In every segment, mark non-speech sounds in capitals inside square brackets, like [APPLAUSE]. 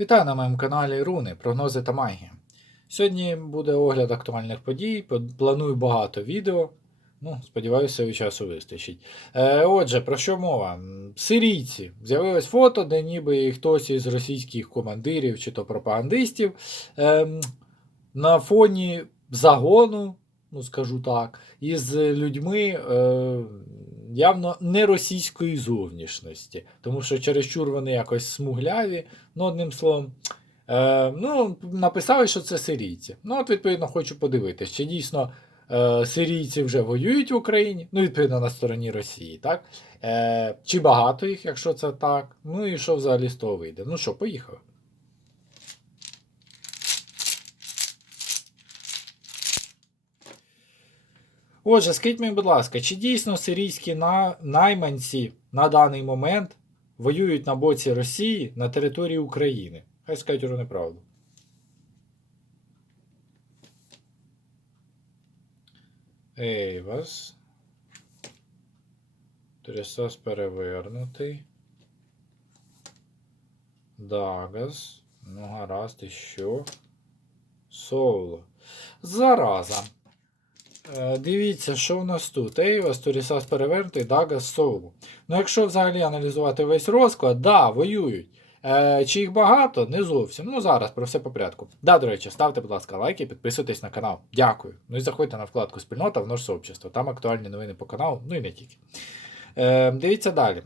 Вітаю на моєму каналі Руни, прогнози та магія. Сьогодні буде огляд актуальних подій. Планую багато відео. Ну, сподіваюся, часу вистачить. Е, отже, про що мова? Сирійці. З'явилось фото, де ніби хтось із російських командирів чи то пропагандистів ем, на фоні загону, ну скажу так, із людьми е, явно не російської зовнішності. Тому що чересчур вони якось смугляві, ну, одним словом. Е, ну, написали, що це сирійці. Ну, от, відповідно, хочу подивитися, чи дійсно е, сирійці вже воюють в Україні, ну, відповідно, на стороні Росії, так? Е, чи багато їх, якщо це так? Ну і що взагалі з того вийде? Ну що, поїхали. Отже, скажіть мені, будь ласка, чи дійсно сирійські на... найманці на даний момент воюють на боці Росії на території України? Хай скажуть про неправду. Ейвас. Трясос перевернутий. Дагас. Ну, гаразд, і що? Соло. Зараза. Е, Дивіться, що у нас тут. Ейвас, Турісас перевернутий, Дагас, Соулу. Ну, якщо взагалі аналізувати весь розклад, да, воюють. Е, чи їх багато? Не зовсім. Ну, зараз про все по порядку. Да, до речі, ставте, будь ласка, лайки, підписуйтесь на канал. Дякую. Ну і заходьте на вкладку спільнота в наш сообщество. Там актуальні новини по каналу, ну і не тільки. Е, дивіться далі.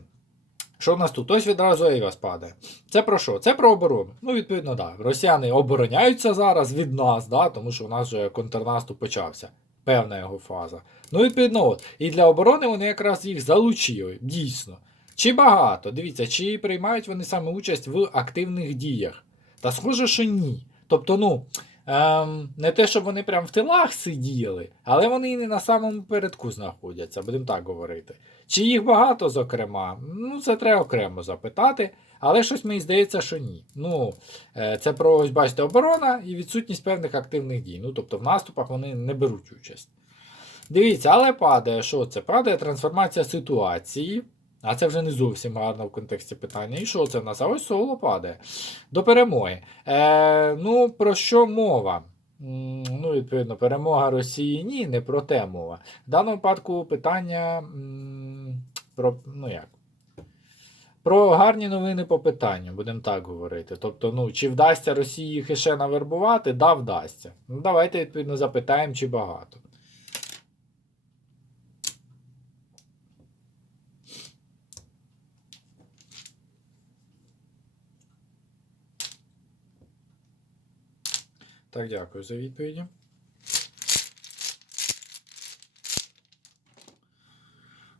Що в нас тут? Ось відразу Ейвас падає. Це про що? Це про оборону. Ну, відповідно. Да. Росіяни обороняються зараз від нас, да, тому що у нас вже контрнаступ почався. Певна його фаза. Ну, відповідно, от. І для оборони вони якраз їх залучили. Дійсно. Чи багато? Дивіться, чи приймають вони саме участь в активних діях? Та схоже, що ні. Тобто, ну, ем, не те, щоб вони прям в тилах сиділи, але вони і не на самому передку знаходяться, будемо так говорити. Чи їх багато, зокрема? Ну, це треба окремо запитати, але щось мені здається, що ні. Ну, е, це про, ось бачите, оборона і відсутність певних активних дій. Ну, тобто в наступах вони не беруть участь. Дивіться, але падає, що це? Падає трансформація ситуації. А це вже не зовсім гарно в контексті питання. І що це в нас? А ось соло падає. До перемоги. Е, ну, про що мова? Ну, відповідно, перемога Росії ні, не про те мова. В даному випадку питання про. Ну як? Про гарні новини по питанню, будемо так говорити. Тобто, ну, чи вдасться Росії іще навербувати? Да, вдасться. Ну, давайте, відповідно, запитаємо, чи багато. Так, дякую за відповіді.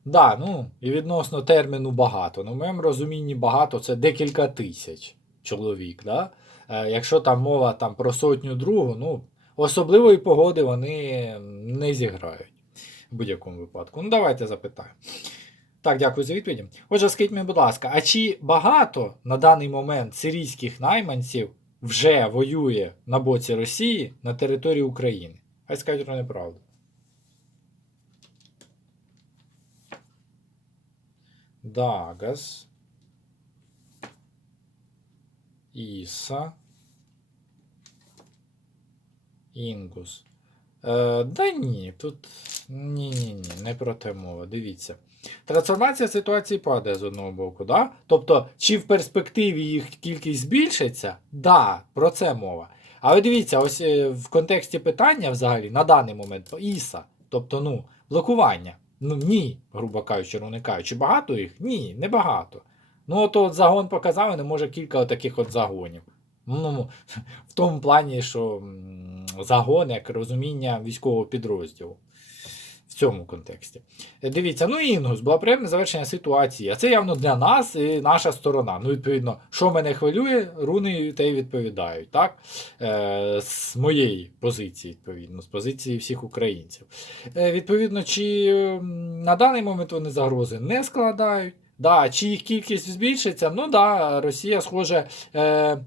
Да, ну, і відносно терміну багато. Ну, в моєму розумінні багато це декілька тисяч чоловік. Да? Е, якщо там мова там, про сотню другу, ну, особливої погоди вони не зіграють в будь-якому випадку. Ну, давайте запитаємо. Так, дякую за відповіді. Отже, скажіть мені, будь ласка, а чи багато на даний момент сирійських найманців вже воює на боці Росії на території України? Хай скажуть про неправду. Дагас. Іса. Інгус. Е, да ні, тут ні-ні-ні, не про те мова. Дивіться. Трансформація ситуації падає з одного боку, да? Тобто, чи в перспективі їх кількість збільшиться? Да, про це мова. Але дивіться, ось е, в контексті питання взагалі на даний момент Іса, тобто, ну, блокування. Ну ні, грубо кажучи, уникаючи. Багато їх? Ні, не багато. Ну, от, от загон показав, і не може кілька таких от загонів. Ну, [LAUGHS] в тому плані, що загон як розуміння військового підрозділу. В цьому контексті. Е, Дивіться, ну Інгус, благоприємне завершення ситуації. А це явно для нас і наша сторона. Ну, відповідно, що мене хвилює, руни те й відповідають, так? Е, з моєї позиції, відповідно, з позиції всіх українців. Е, відповідно, чи на даний момент вони загрози не складають. Да, чи їх кількість збільшиться? Ну да, Росія, схоже, е,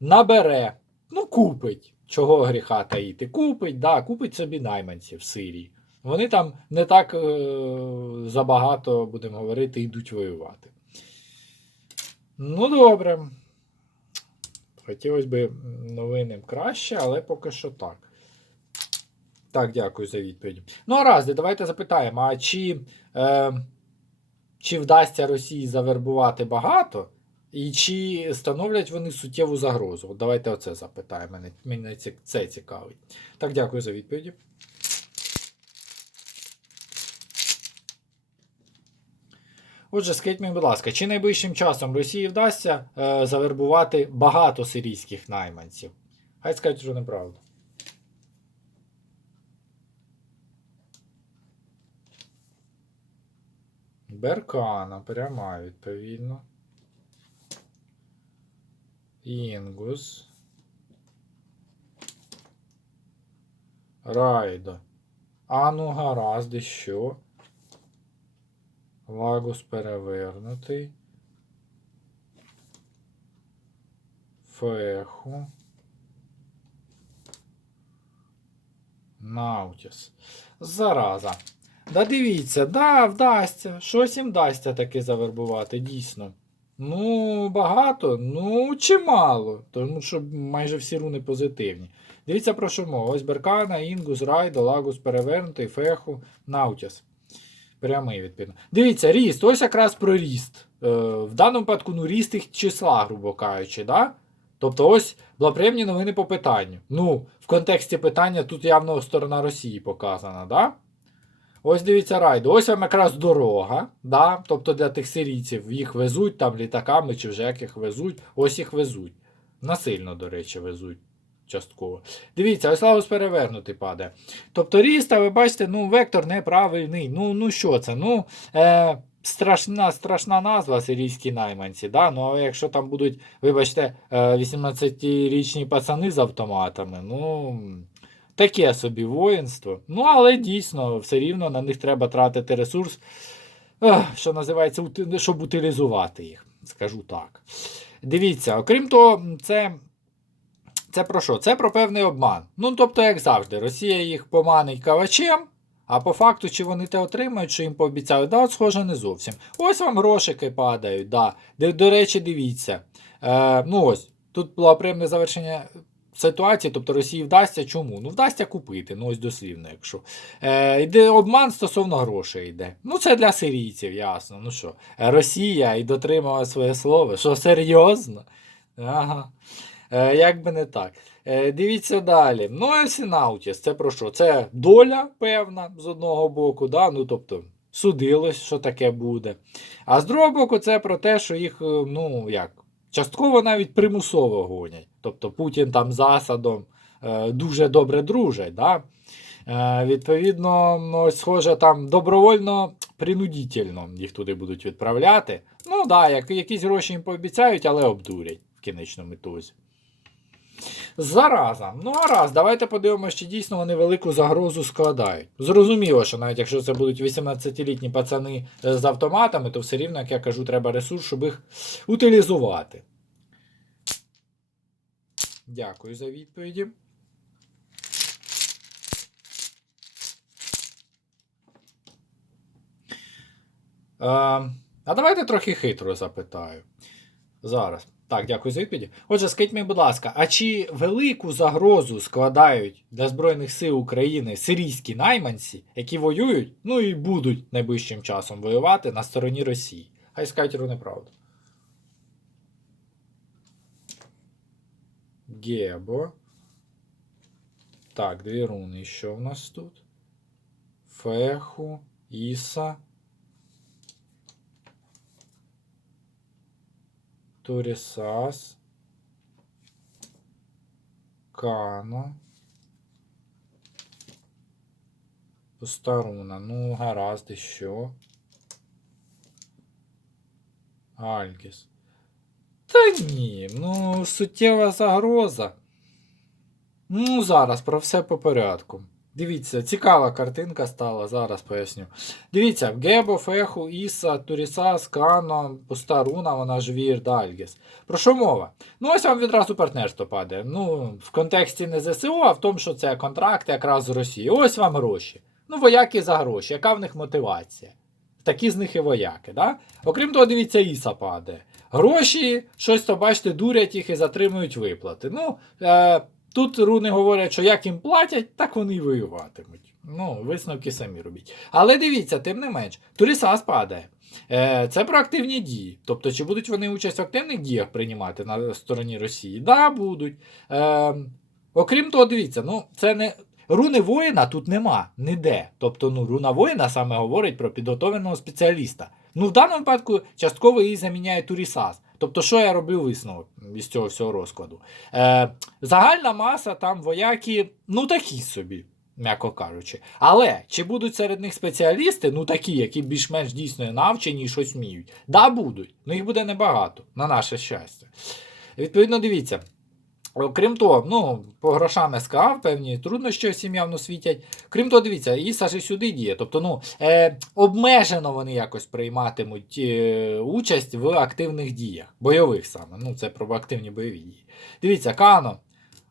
набере, ну, купить. Чого гріха таїти? Купить, да, купить собі найманців в Сирії. Вони там не так е, забагато, будемо говорити, йдуть воювати. Ну, добре. Хотілося б новинам краще, але поки що так. Так, дякую за відповідь. Ну, а раз, давайте запитаємо: а чи, е, чи вдасться Росії завербувати багато? І чи становлять вони суттєву загрозу? От давайте оце запитаємо. Мене, мене це цікавить. Так, дякую за відповіді. Отже, скажіть мені, будь ласка, чи найближчим часом Росії вдасться е, завербувати багато сирійських найманців? Хай скажуть, що неправда. Беркана, пряма, відповідно. Інгус. Райдо. А ну гаразд, і що? Лагус перевернутий. Феху. Наутіс. Зараза. Да дивіться, да, вдасться. Щось їм вдасться таки завербувати, дійсно. Ну, багато, ну, чимало. Тому що майже всі руни позитивні. Дивіться про що мова. Ось Беркана, Інгус, Райдо, Лагус перевернутий, Феху, Наутіс. Прямий, відповідно. Дивіться, ріст, ось якраз про ріст. Е, в даному випадку, ну, ріст їх числа, грубо кажучи, да? Тобто, ось благоприємні новини по питанню. Ну, в контексті питання тут явно сторона Росії показана, да? Ось дивіться райду. Ось вам якраз дорога. Да? Тобто для тих сирійців їх везуть там літаками чи вже як їх везуть. Ось їх везуть. Насильно, до речі, везуть. Частково. Дивіться, ось лаус перевернутий падає. Тобто ріста, ви бачите, ну, вектор неправильний. Ну, ну що це? Ну, е, страшна, страшна назва сирійські найманці. Да? Ну, але якщо там будуть, вибачте, е, 18-річні пацани з автоматами, ну. Таке собі воїнство. Ну, але дійсно, все рівно на них треба тратити ресурс, що називається, щоб утилізувати їх. Скажу так. Дивіться, окрім того, це. Це про що? Це про певний обман. Ну, тобто, як завжди, Росія їх поманить кавачем, а по факту, чи вони те отримають, що їм пообіцяють, да, от схоже, не зовсім. Ось вам грошики падають, да. Де, до речі, дивіться. Е, ну ось, тут було приємне завершення ситуації, тобто Росії вдасться чому? Ну, вдасться купити, ну ось дослівно, якщо. Е, йде обман стосовно грошей йде. Ну, це для сирійців, ясно. Ну що, Росія і дотримала своє слово. Що, серйозно? Ага. Е, як би не так. Е, дивіться далі. Ну, Сінаутіс, це про що? Це доля певна з одного боку, да? ну тобто судилось, що таке буде. А з другого боку, це про те, що їх, е, ну як, частково навіть примусово гонять. Тобто Путін там з Асадом е, дуже добре дружать. Да? Відповідно, ну, ось, схоже, там добровольно принудительно їх туди будуть відправляти. Ну так, да, як, якісь гроші їм пообіцяють, але обдурять в кінечному ітозі. Зараза. Ну, а раз, давайте подивимося, чи дійсно вони велику загрозу складають. Зрозуміло, що навіть якщо це будуть 18-літні пацани е, з автоматами, то все рівно, як я кажу, треба ресурс, щоб їх утилізувати. Дякую за відповіді. Е, а давайте трохи хитро запитаю. Зараз. Так, дякую за відповіді. Отже, скажіть мені, будь ласка, а чи велику загрозу складають для Збройних сил України сирійські найманці, які воюють, ну і будуть найближчим часом воювати на стороні Росії? Хай скажуть ру неправду. Гебо. Так, дві руни. Що в нас тут? Феху, Іса. Турісас. Кано. Постаруна. Ну, гаразд, і що? Альгіс. Та ні, ну, суттєва загроза. Ну, зараз про все по порядку. Дивіться, цікава картинка стала, зараз поясню. Дивіться, Гебо, Феху, Іса, Туріса, Скано, Пуста Руна, вона ж Вір, Дальгіс. Про що мова? Ну, ось вам відразу партнерство падає. Ну, в контексті не ЗСУ, а в тому, що це контракт якраз з Росії. Ось вам гроші. Ну, вояки за гроші. Яка в них мотивація? Такі з них і вояки, да? Окрім того, дивіться, Іса падає. гроші, щось то бачите, дурять їх і затримують виплати. Ну, е, тут руни говорять, що як їм платять, так вони й воюватимуть. Ну, висновки самі робіть. Але дивіться, тим не менш, Турісас падає. Е, Це про активні дії. Тобто, чи будуть вони участь в активних діях приймати на стороні Росії? Да, будуть. Е, окрім того, дивіться, ну це не. Руни воїна тут нема ніде. Тобто, ну, руна воїна саме говорить про підготовленого спеціаліста. Ну, в даному випадку частково її заміняє Турісас. Тобто, що я роблю висновок із цього всього розкладу? Е, загальна маса там вояки, ну такі собі, м'яко кажучи. Але чи будуть серед них спеціалісти, ну такі, які більш-менш дійсно навчені і щось вміють? Да, будуть. Ну їх буде небагато, на наше щастя. Відповідно, дивіться. Окрім того, ну, по грошам я певні труднощі всім явно світять. Крім того, дивіться, ІСА ж і сюди діє. Тобто, ну, е, обмежено вони якось прийматимуть е, участь в активних діях, бойових саме. Ну, це про активні бойові дії. Дивіться, Кано.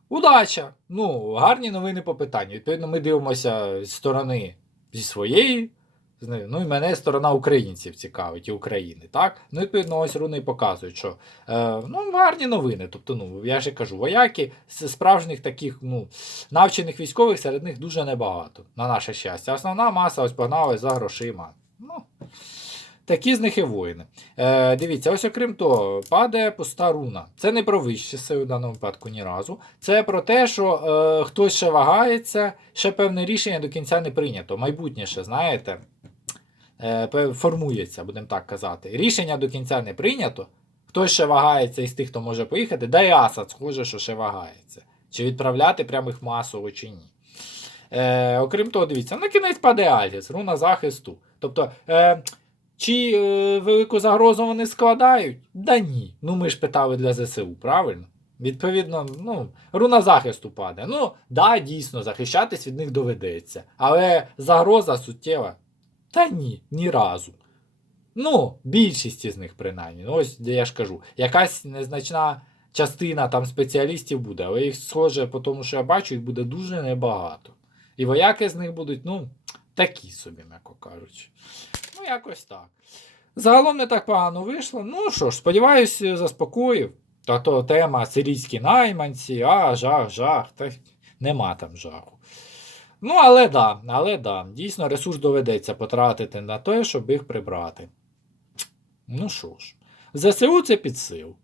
Удача! Ну, гарні новини по питанню. Відповідно, ми дивимося з сторони зі своєї. Ну і мене сторона українців цікавить і України, так? Ну, відповідно, ось руни показують, що е, ну, гарні новини. Тобто, ну, я ж кажу, вояки з справжніх таких ну, навчених військових серед них дуже небагато, на наше щастя. Основна маса ось погналась за грошима. Ну, такі з них і воїни. Е, дивіться, ось окрім того, падає пуста руна. Це не про вищі сили в даному випадку ні разу. Це про те, що е, хтось ще вагається, ще певне рішення до кінця не прийнято. Майбутнє ще, знаєте, формується, будемо так казати. Рішення до кінця не прийнято. Хтось ще вагається із тих, хто може поїхати, да і Асад схоже, що ще вагається. Чи відправляти прямо їх масово, чи ні. Е, окрім того, дивіться, на кінець паде Альгіс, руна захисту. Тобто, е, чи е, велику загрозу вони складають? Да ні. Ну ми ж питали для ЗСУ, правильно? Відповідно, ну, руна захисту паде. Ну, да, дійсно, захищатись від них доведеться. Але загроза суттєва. Та ні, ні разу. Ну, більшість із них, принаймні. Ну, ось я ж кажу, якась незначна частина там спеціалістів буде, але їх, схоже, по тому, що я бачу, їх буде дуже небагато. І вояки з них будуть, ну, такі собі, м'яко кажучи. Ну, якось так. Загалом не так погано вийшло. Ну що ж, сподіваюся, заспокоїв. Та то тема сирійські найманці, а, жах, жах. Та нема там жаху. Ну, але да, але да, дійсно ресурс доведеться потратити на те, щоб їх прибрати. Ну що ж, ЗСУ це під сил.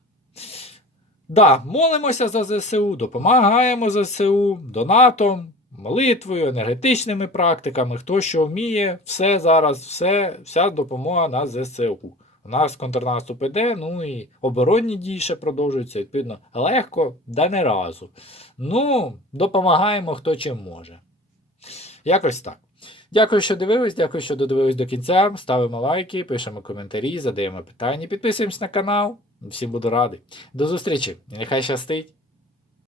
Да, молимося за ЗСУ, допомагаємо ЗСУ, донатом, молитвою, енергетичними практиками, хто що вміє, все зараз, все, вся допомога на ЗСУ. У нас контрнаступ іде, ну і оборонні дії ще продовжуються, відповідно, легко, да не разу. Ну, допомагаємо хто чим може. Якось так. Дякую, що дивились, дякую, що додивились до кінця. Ставимо лайки, пишемо коментарі, задаємо питання, підписуємось на канал. Всім буду радий. До зустрічі! Нехай щастить!